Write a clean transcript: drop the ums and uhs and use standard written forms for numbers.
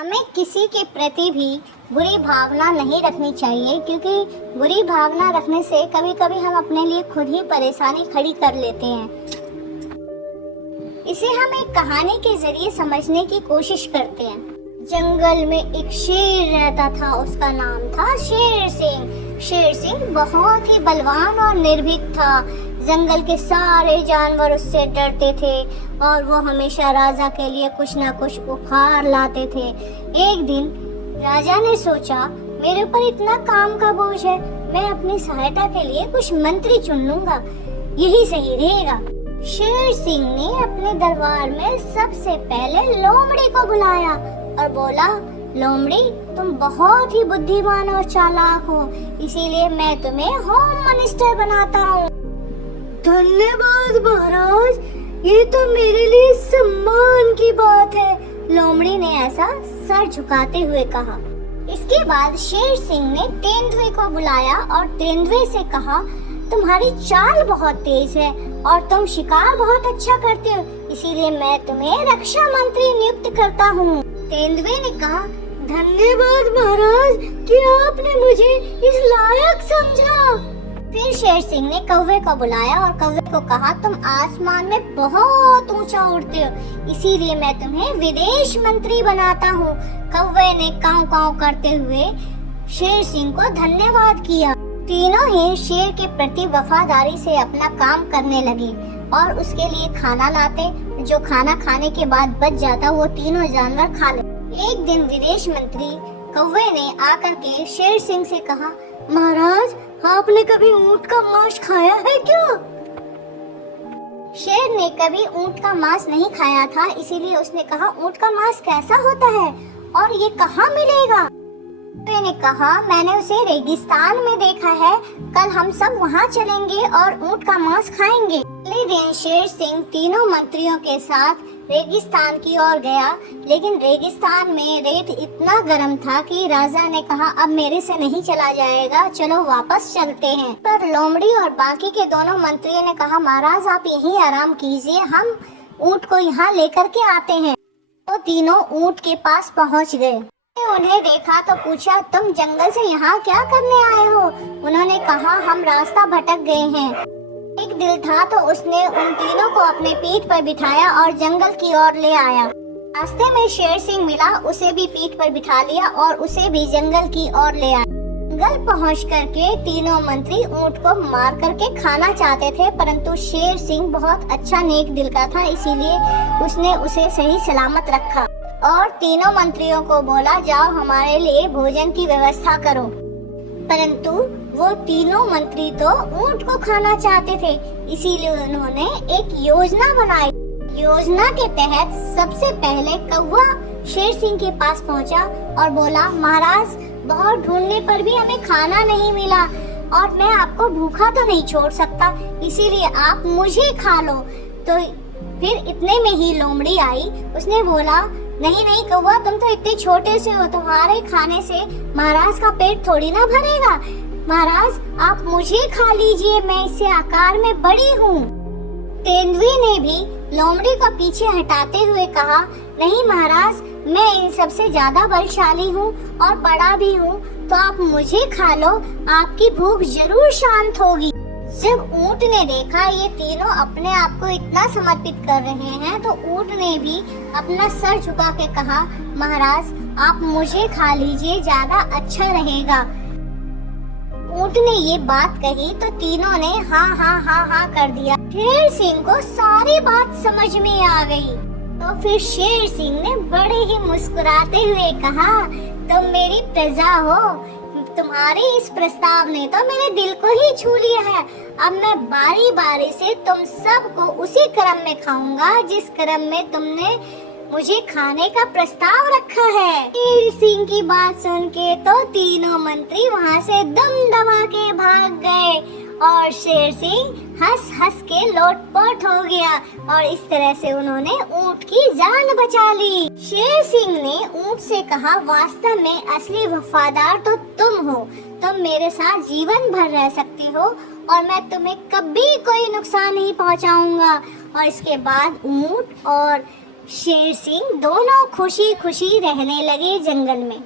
हमें किसी के प्रति भी बुरी भावना नहीं रखनी चाहिए, क्योंकि बुरी भावना रखने से कभी कभी हम अपने लिए खुद ही परेशानी खड़ी कर लेते हैं। इसे हम एक कहानी के जरिए समझने की कोशिश करते हैं। जंगल में एक शेर रहता था, उसका नाम था शेर सिंह। शेर सिंह बहुत ही बलवान और निर्भीक था। जंगल के सारे जानवर उससे डरते थे और वो हमेशा राजा के लिए कुछ न कुछ उपहार लाते थे। एक दिन राजा ने सोचा, मेरे ऊपर इतना काम का बोझ है, मैं अपनी सहायता के लिए कुछ मंत्री चुन लूंगा, यही सही रहेगा। शेर सिंह ने अपने दरबार में सबसे पहले लोमड़ी को बुलाया और बोला, लोमड़ी, तुम बहुत ही बुद्धिमान और चालाक हो, इसीलिए मैं तुम्हें होम मिनिस्टर बनाता हूँ। धन्यवाद महाराज, ये तो मेरे लिए सम्मान की बात है, लोमड़ी ने ऐसा सर झुकाते हुए कहा। इसके बाद शेर सिंह ने तेंदुए को बुलाया और तेंदुए से कहा, तुम्हारी चाल बहुत तेज है और तुम शिकार बहुत अच्छा करते हो, इसीलिए मैं तुम्हें रक्षा मंत्री नियुक्त करता हूँ। तेंदुए ने कहा, धन्यवाद महाराज कि आपने मुझे इस लायक समझा। फिर शेर सिंह ने कौवे को बुलाया और कौवे को कहा, तुम आसमान में बहुत ऊंचा उड़ते हो, इसीलिए मैं तुम्हें विदेश मंत्री बनाता हूँ। कौवे ने काव काव करते हुए शेर सिंह को धन्यवाद किया। तीनों ही शेर के प्रति वफादारी से अपना काम करने लगे और उसके लिए खाना लाते। जो खाना खाने के बाद बच जाता वो तीनों जानवर खा लेते। एक दिन विदेश मंत्री कौवे ने आकर के शेर सिंह से कहा, महाराज, आपने कभी ऊंट का मांस खाया है क्या? शेर ने कभी ऊंट का मांस नहीं खाया था, इसीलिए उसने कहा, ऊंट का मांस कैसा होता है और ये कहाँ मिलेगा? कौवे ने कहा, मैंने उसे रेगिस्तान में देखा है, कल हम सब वहाँ चलेंगे और ऊंट का मांस खाएंगे। अगले दिन शेर सिंह तीनों मंत्रियों के साथ रेगिस्तान की ओर गया, लेकिन रेगिस्तान में रेत इतना गर्म था कि राजा ने कहा, अब मेरे से नहीं चला जाएगा, चलो वापस चलते हैं। पर लोमड़ी और बाकी के दोनों मंत्रियों ने कहा, महाराज आप यहीं आराम कीजिए, हम ऊंट को यहाँ लेकर के आते हैं। तो तीनों ऊंट के पास पहुँच गए। उन्हें देखा तो पूछा, तुम जंगल से यहाँ क्या करने आए हो? उन्होंने कहा, हम रास्ता भटक गए हैं। एक दिल था तो उसने उन तीनों को अपने पीठ पर बिठाया और जंगल की ओर ले आया। रास्ते में शेर सिंह मिला, उसे भी पीठ पर बिठा लिया और उसे भी जंगल की ओर ले आया। जंगल पहुँच करके तीनों मंत्री ऊंट को मार करके खाना चाहते थे, परंतु शेर सिंह बहुत अच्छा नेक दिल का था, इसीलिए उसने उसे सही सलामत रखा और तीनों मंत्रियों को बोला, जाओ हमारे लिए भोजन की व्यवस्था करो। परंतु वो तीनों मंत्री तो ऊंट को खाना चाहते थे, इसीलिए उन्होंने एक योजना बनाई। योजना के तहत सबसे पहले कौवा शेर सिंह के पास पहुंचा और बोला, महाराज, बहुत ढूंढने पर भी हमें खाना नहीं मिला और मैं आपको भूखा तो नहीं छोड़ सकता, इसीलिए आप मुझे खा लो। तो फिर इतने में ही लोमड़ी आई, उसने बोला, नहीं नहीं कौवा, तुम तो इतने छोटे से हो, तुम्हारे खाने से महाराज का पेट थोड़ी ना भरेगा, महाराज आप मुझे खा लीजिए, मैं इससे आकार में बड़ी हूँ। तेंदुए ने भी लोमड़ी को पीछे हटाते हुए कहा, नहीं महाराज, मैं इन सबसे ज्यादा बलशाली हूँ और बड़ा भी हूँ, तो आप मुझे खा लो, आपकी भूख जरूर शांत होगी। जब ऊंट ने देखा ये तीनों अपने आप को इतना समर्पित कर रहे हैं, तो ऊंट ने भी अपना सर झुका के कहा, महाराज आप मुझे खा लीजिए, ज्यादा अच्छा रहेगा। ऊंट ने ये बात कही तो तीनों ने हाँ हाँ हाँ हाँ कर दिया। शेर सिंह को सारी बात समझ में आ गई। तो फिर शेर सिंह ने बड़े ही मुस्कुराते हुए कहा, तुम मेरी प्रजा हो, तुम्हारे इस प्रस्ताव ने तो मेरे दिल को ही छू लिया है। अब मैं बारी बारी से तुम सबको उसी क्रम में खाऊंगा जिस क्रम में तुमने मुझे खाने का प्रस्ताव रखा है। शेर सिंह की बात सुन के तो तीनों मंत्री वहाँ से दम दबा के भाग गए और शेर सिंह हंस हंस के लोटपोट हो गया और इस तरह से उन्होंने ऊंट की जान बचा ली। शेर सिंह ने ऊंट से कहा, वास्तव में असली वफादार तो तुम हो, तुम मेरे साथ जीवन भर रह सकते हो और मैं तुम्हें कभी कोई नुकसान नहीं पहुंचाऊंगा। और इसके बाद ऊंट और शेर सिंह दोनों खुशी खुशी रहने लगे जंगल में।